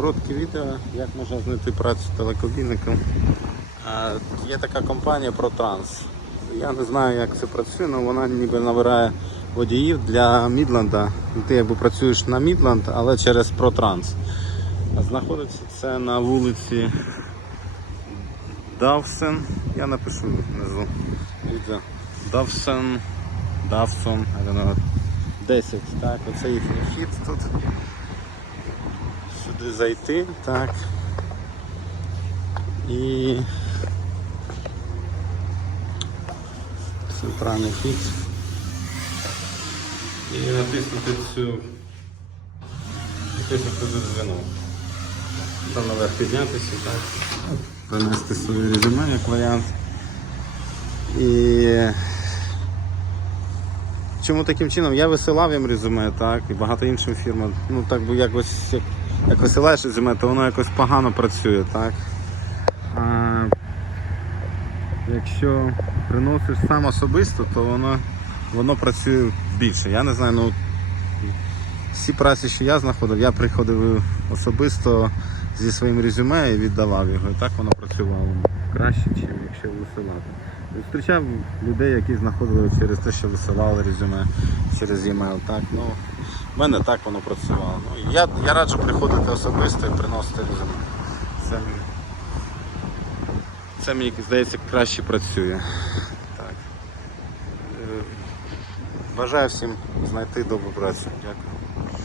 Коротке відео, як можна знайти працю телекомбійником. А, Є така компанія ProTrans. Я не знаю, як це працює, але вона ніби набирає водіїв для Мідленда. Ти якби працюєш на Мідленд, але через ProTrans. Знаходиться це на вулиці Давсен. Я напишу внизу. Дивіться. Давсен. Давсон, I don't know. 10. Так, оце їхній вхід тут. Сюди зайти, так. І центральний вхід. І натиснути цю натиснути тут дзвінок. Там наверх піднятися, так. Принести своє резюме як варіант. І Чому таким чином? Я висилав їм резюме, так, і багато іншим фірмам. Ну так би якось як, як висилаєш резюме, то воно якось погано працює, так. А, якщо приносиш сам особисто, то воно, воно працює більше. Я не знаю, ну всі праці, що я знаходив, я приходив особисто зі своїм резюме і віддавав його. І так воно працювало краще, ніж якщо висилати. Зустрічав людей, які знаходили через те, що висилали резюме через e-mail. Так, ну, в мене так воно працювало. Ну, я, я раджу приходити особисто і приносити резюме. Це, це мені здається краще працює. Так. Е, Бажаю всім знайти добру працю. Дякую.